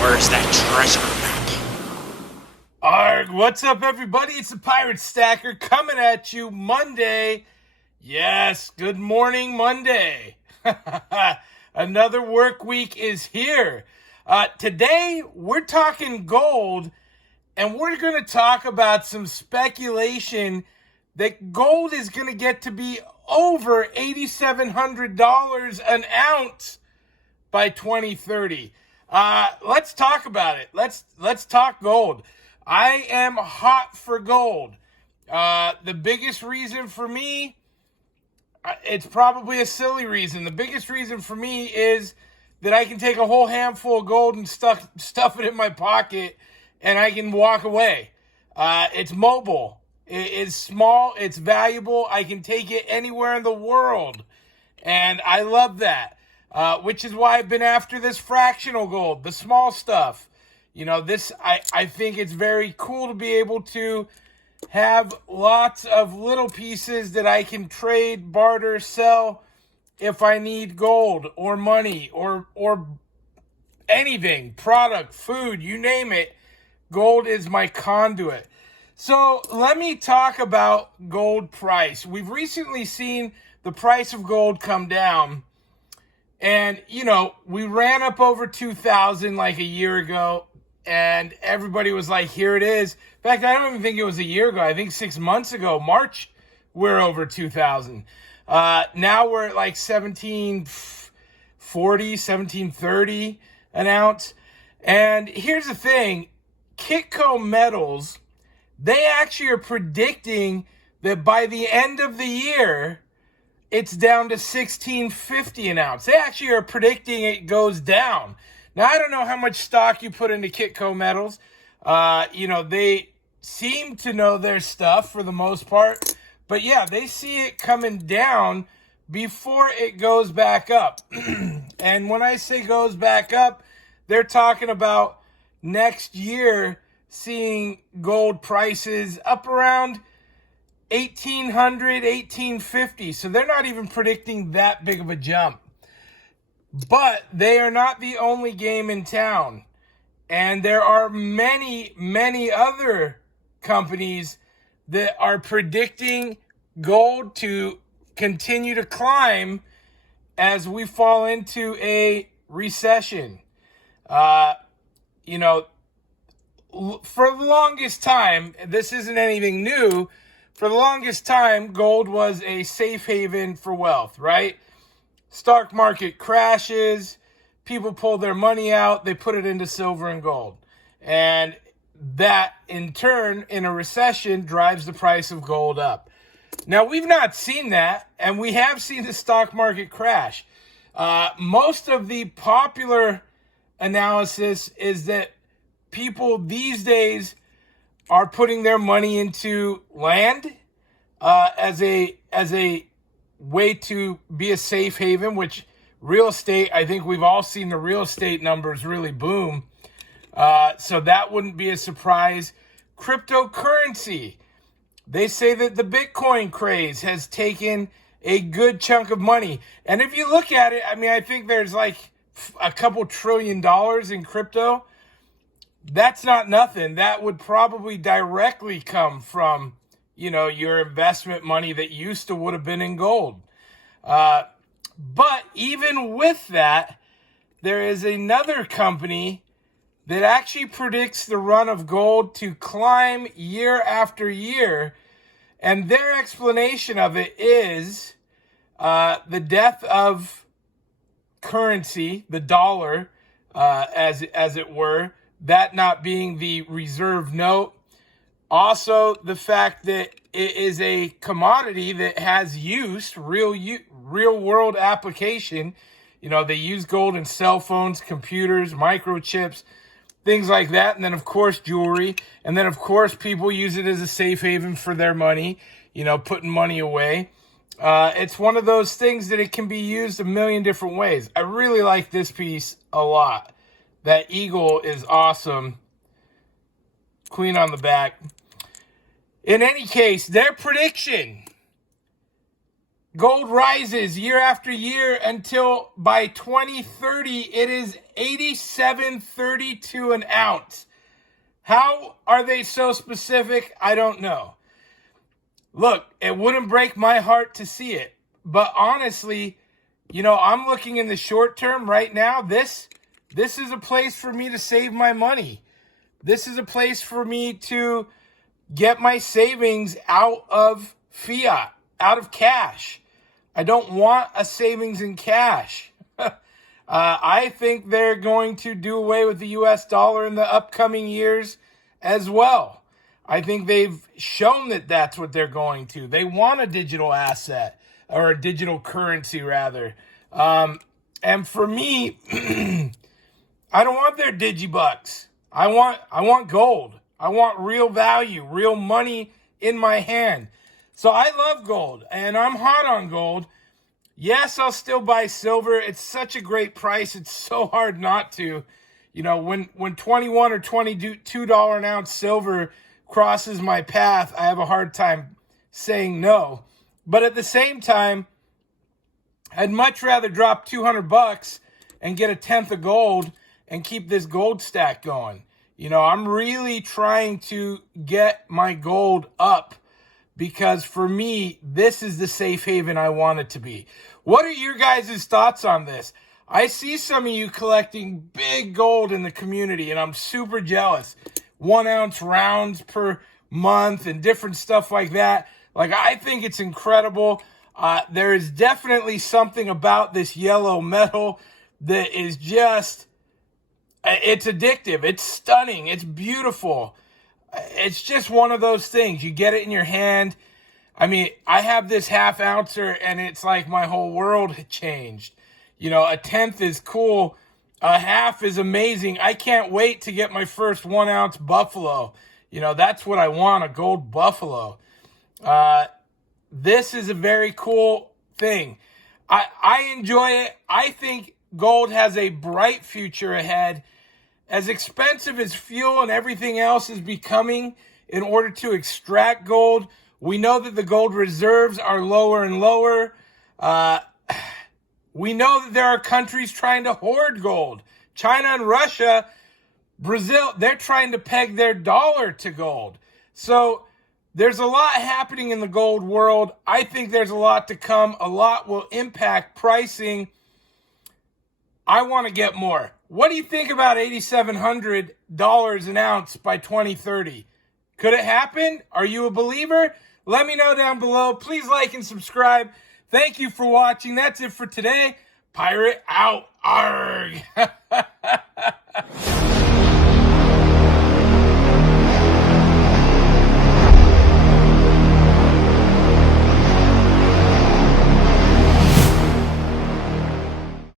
Where's that treasure map? Arg, what's up, everybody? It's the Pirate Stacker coming at you Monday. Yes, good morning, Monday. Another work week is here. Today, we're talking gold, and we're going to talk about some speculation that gold is going to get to be over $8,700 an ounce by 2030. Let's talk about it. Let's talk gold. I am hot for gold. The biggest reason for me, it's probably a silly reason. The biggest reason for me is that I can take a whole handful of gold and stuff it in my pocket, and I can walk away. It's mobile. It's small. It's valuable. I can take it anywhere in the world, and I love that. Which is why I've been after this fractional gold, the small stuff. You know, I think it's very cool to be able to have lots of little pieces that I can trade, barter, sell if I need gold or money or anything, product, food, you name it. Gold is my conduit. So let me talk about gold price. We've recently seen the price of gold come down. And, you know, we ran up over 2,000 like a year ago, and everybody was like, here it is. In fact, I don't even think it was a year ago. I think 6 months ago, March, we're over 2,000. Now we're at like 1740, 1730 an ounce. And here's the thing, Kitco Metals, they actually are predicting that by the end of the year, it's down to $16.50 an ounce. They actually are predicting it goes down. Now, I don't know how much stock you put into Kitco Metals. You know, they seem to know their stuff for the most part. But yeah, they see it coming down before it goes back up. And when I say goes back up, they're talking about next year seeing gold prices up around 1,800, 1,850. So they're not even predicting that big of a jump. But they are not the only game in town. And there are many, many other companies that are predicting gold to continue to climb as we fall into a recession. You know, for the longest time, this isn't anything new. For the longest time, gold was a safe haven for wealth, right? Stock market crashes, people pull their money out, they put it into silver and gold. And that, in turn, in a recession, drives the price of gold up. Now, we've not seen that, and we have seen the stock market crash. Most of the popular analysis is that people these days are putting their money into land as a way to be a safe haven, which real estate, I think we've all seen the real estate numbers really boom. So that wouldn't be a surprise. Cryptocurrency. They say that the Bitcoin craze has taken a good chunk of money. And if you look at it, I mean, I think there's like a couple $1 trillion in crypto. That's not nothing. That would probably directly come from, you know, your investment money that used to would have been in gold. But even with that, there is another company that actually predicts the run of gold to climb year after year. And their explanation of it is the death of currency, the dollar, as it were, that not being the reserve note. Also, the fact that it is a commodity that has use, real world application. You know, they use gold in cell phones, computers, microchips, things like that. And then, of course, jewelry. And then, of course, people use it as a safe haven for their money, you know, putting money away. It's one of those things that it can be used a million different ways. I really like this piece a lot. That eagle is awesome. Queen on the back. In any case, their prediction gold rises year after year until by 2030, it is $87.32 an ounce. How are they so specific? I don't know. Look, it wouldn't break my heart to see it. But honestly, I'm looking in the short term right now. This is a place for me to save my money. This is a place for me to get my savings out of fiat, out of cash. I don't want a savings in cash. I think they're going to do away with the US dollar in the upcoming years as well. I think they've shown that that's what they're going to. They want a digital asset, or a digital currency rather. And for me, I don't want their digibucks. I want gold. I want real value, real money in my hand. So I love gold, and I'm hot on gold. Yes, I'll still buy silver. It's such a great price. It's so hard not to. When $21 or $22 an ounce silver crosses my path, I have a hard time saying no. But at the same time, I'd much rather drop $200 and get a tenth of gold and keep this gold stack going. I'm really trying to get my gold up, because for me, this is the safe haven I want it to be. What are your guys' thoughts on this? I see some of you collecting big gold in the community, and I'm super jealous. 1 ounce rounds per month and different stuff like that. I think it's incredible. There is definitely something about this yellow metal that is just, it's addictive. It's stunning. It's beautiful. It's just one of those things. You get it in your hand. I mean, I have this half ouncer, and it's like my whole world changed. A tenth is cool. A half is amazing. I can't wait to get my first 1 ounce buffalo. That's what I want, a gold buffalo. This is a very cool thing. I enjoy it. I think gold has a bright future ahead. As expensive as fuel and everything else is becoming in order to extract gold, we know that the gold reserves are lower and lower. We know that there are countries trying to hoard gold. China and Russia, Brazil, they're trying to peg their dollar to gold. So there's a lot happening in the gold world. I think there's a lot to come. A lot will impact pricing. I want to get more. What do you think about $8,700 an ounce by 2030? Could it happen? Are you a believer? Let me know down below. Please like and subscribe. Thank you for watching. That's it for today. Pirate out. Arg.